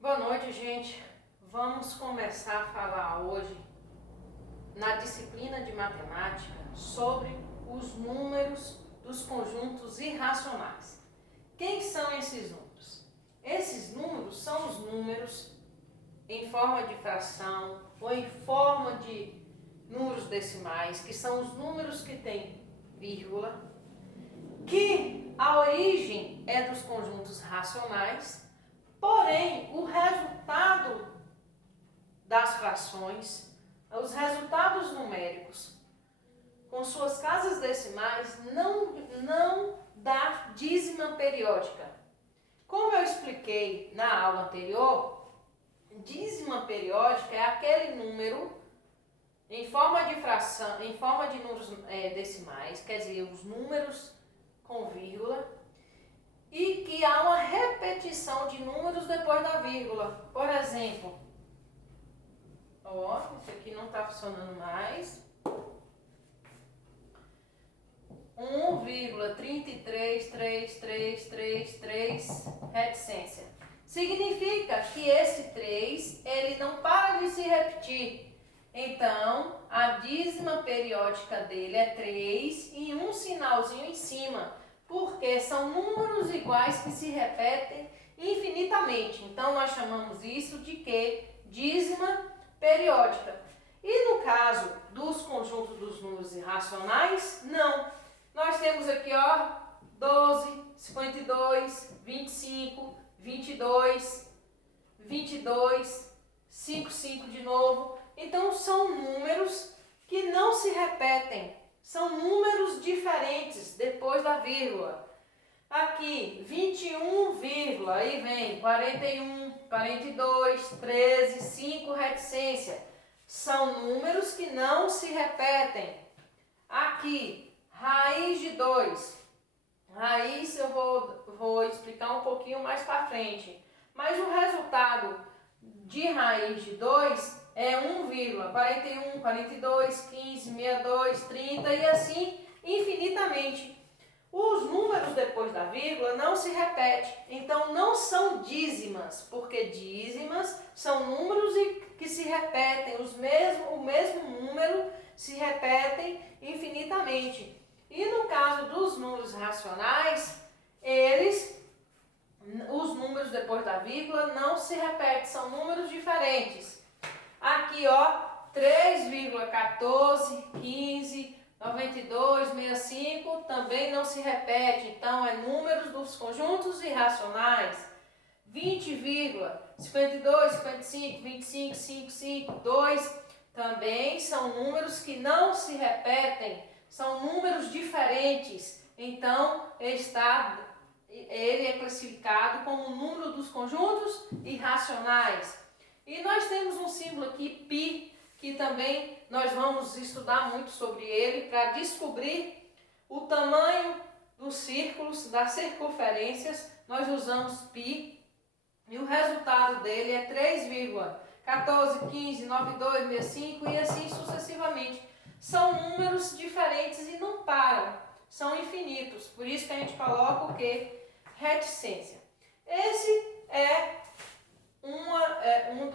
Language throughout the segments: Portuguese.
Boa noite, gente. Vamos começar a falar hoje, na disciplina de matemática, sobre os números dos conjuntos irracionais. Quem são esses números? Esses números são os números em forma de fração ou em forma de números decimais, que são os números que têm vírgula, que a origem é dos conjuntos racionais. Porém, o resultado das frações, os resultados numéricos, com suas casas decimais, não dá dízima periódica. Como eu expliquei na aula anterior, dízima periódica é aquele número em forma de fração, em forma de números decimais, quer dizer, os números com vírgula, e que há uma repetição de números depois da vírgula. Por exemplo, isso aqui não está funcionando mais. 1,33333 reticência. Significa que esse 3, ele não para de se repetir. Então, a dízima periódica dele é 3 e um sinalzinho em cima, porque são números iguais que se repetem infinitamente. Então, nós chamamos isso de quê? Dízima periódica. E no caso dos conjuntos dos números irracionais, não. Nós temos aqui, 12, 52, 25, 22, 22, 55 de novo. Então, são números que não se repetem. São números diferentes depois da vírgula. Aqui, 21, aí vem 41, 42, 13, 5, reticência. São números que não se repetem. Aqui, raiz de 2. Raiz eu vou explicar um pouquinho mais para frente. Mas o resultado de raiz de 2 é 1,41, 42, 15, 62, 30 e assim infinitamente. Os números depois da vírgula não se repetem, então não são dízimas, porque dízimas são números que se repetem, o mesmo número se repetem infinitamente. E no caso dos números racionais, os números depois da vírgula não se repetem, são números diferentes. Aqui, 3,14, 15, 92, 65 também não se repete, então é números dos conjuntos irracionais. 20,52, 55, 25, 5, 5, 2 também são números que não se repetem, são números diferentes, então ele é classificado como o número dos conjuntos irracionais. E nós temos um símbolo aqui, π, que também nós vamos estudar muito sobre ele para descobrir o tamanho dos círculos, das circunferências. Nós usamos π e o resultado dele é 3,14, 15, 92, 65 e assim sucessivamente. São números diferentes e não param, são infinitos. Por isso que a gente coloca o quê? Reticência. Esse é um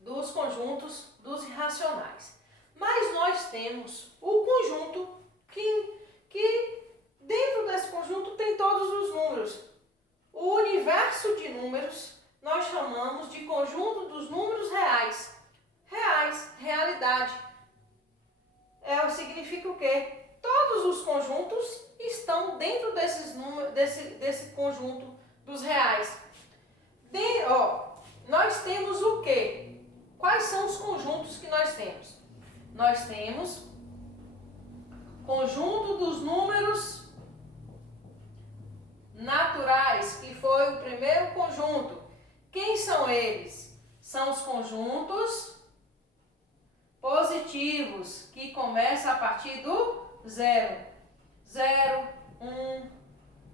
dos conjuntos dos irracionais. Mas nós temos o conjunto que dentro desse conjunto tem todos os números. O universo de números nós chamamos de conjunto dos números reais. Reais, realidade. Significa o quê? Todos os conjuntos estão dentro desse conjunto dos reais. Nós temos o quê? Quais são os conjuntos que nós temos? Nós temos conjunto dos números naturais, que foi o primeiro conjunto. Quem são eles? São os conjuntos positivos, que começam a partir do 0. 0, 1,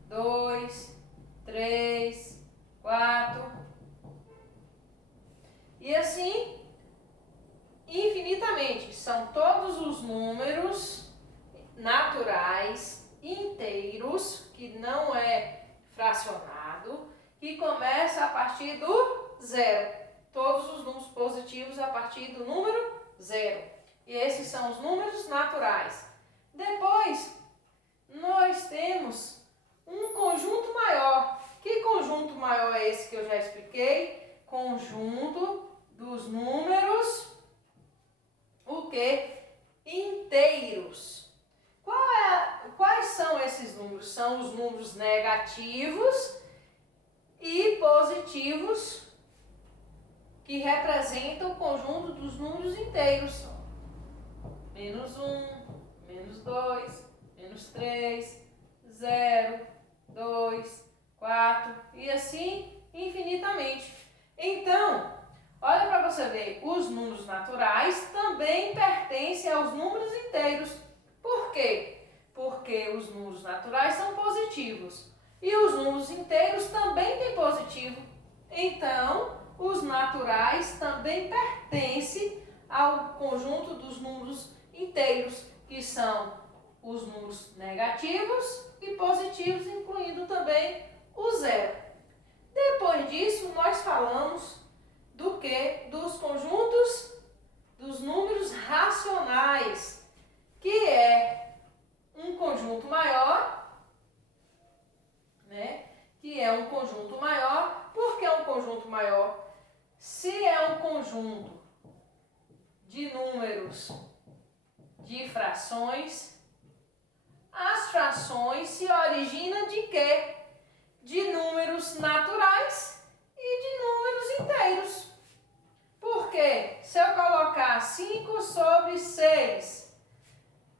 2, 3, 4. E assim, infinitamente. São todos os números naturais inteiros, que não é fracionado, que começa a partir do zero. Todos os números positivos a partir do número zero. E esses são os números naturais. Depois, nós temos um conjunto maior. Que conjunto maior é esse que eu já expliquei? Conjunto dos números, o quê? Inteiros. Quais são esses números? São os números negativos e positivos que representam o conjunto dos números inteiros. Menos 1, menos 2, menos 3, 0, 2, 4 e assim infinitamente. Então, olha para você ver, os números naturais também pertencem aos números inteiros. Por quê? Porque os números naturais são positivos e os números inteiros também têm positivo. Então, os naturais também pertencem ao conjunto dos números inteiros, que são os números negativos e positivos, incluindo também o zero. Depois disso, nós falamos do que? Dos conjuntos dos números racionais, que é um conjunto maior, né? Que é um conjunto maior. Por que é um conjunto maior? Se é um conjunto de números de frações, as frações se originam de quê? De números naturais e de números inteiros. Por quê? Se eu colocar 5 sobre 6,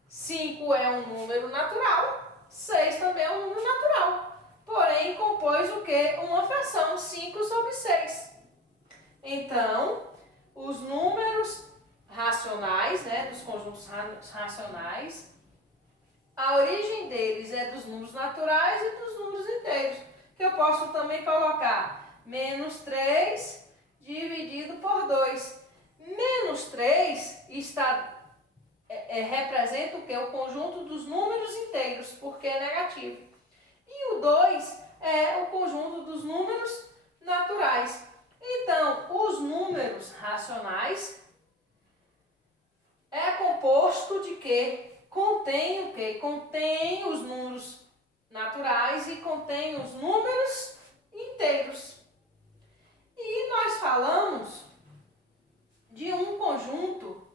5 é um número natural, 6 também é um número natural. Porém, compôs o quê? Uma fração, 5 sobre 6. Então, os números racionais, né, dos conjuntos racionais, a origem deles é dos números naturais e dos números inteiros, que eu posso também colocar menos 3 dividido por 2. Menos 3 representa o quê? O conjunto dos números inteiros, porque é negativo. E o 2 é o conjunto dos números naturais. Então, os números racionais é composto de quê? Contém o quê? Contém os números naturais e contém os números inteiros. E nós falamos de um conjunto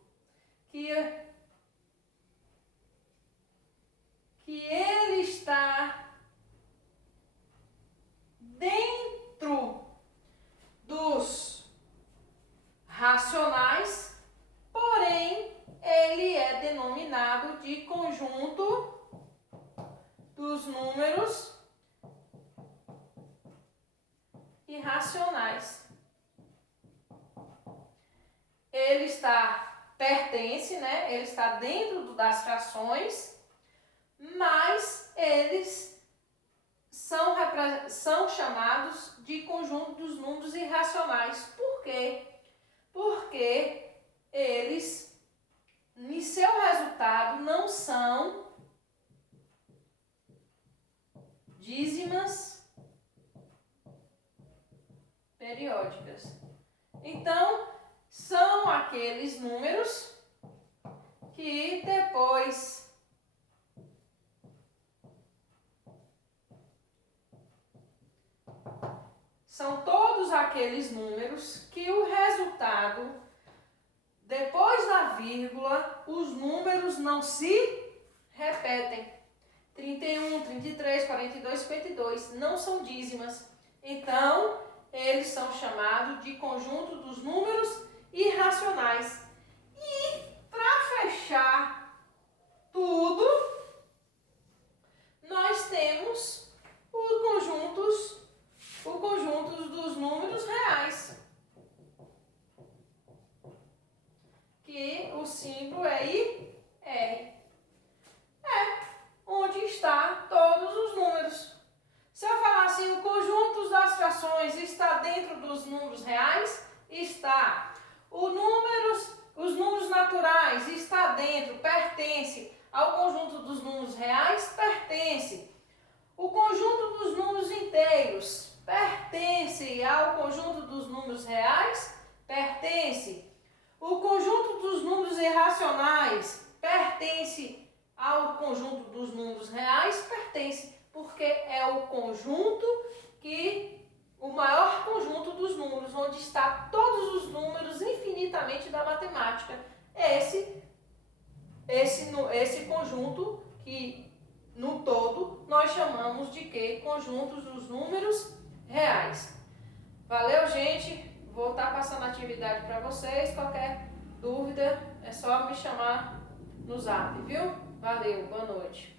que ele está dentro dos racionais, porém ele é denominado de conjunto dos números irracionais. Ele pertence, né? Ele está dentro das frações, mas eles são chamados de conjunto dos números irracionais. Por quê? Porque eles, em seu resultado, não são dízimas periódicas. Então, são aqueles números que depois são todos aqueles números que o resultado, depois da vírgula, os números não se repetem. 31, 33, 42, 52 não são dízimas. Então, eles são chamados de conjunto dos números irracionais. E, para fechar tudo, nós temos o conjunto dos números reais, que o símbolo é IR. Onde está todos os números. Se eu falar assim, o conjunto das frações está dentro dos números reais? Está. Os números naturais está dentro, pertence ao conjunto dos números reais? Pertence. O conjunto dos números inteiros pertence ao conjunto dos números reais? Pertence. O conjunto dos números irracionais pertence ao conjunto dos números reais? Pertence, porque é o conjunto o maior conjunto dos números, onde está todos os números infinitamente da matemática. Esse conjunto que, no todo, nós chamamos de quê? Conjuntos dos números reais. Valeu, gente? Vou estar passando a atividade para vocês. Qualquer dúvida é só me chamar no zap, viu? Valeu, boa noite.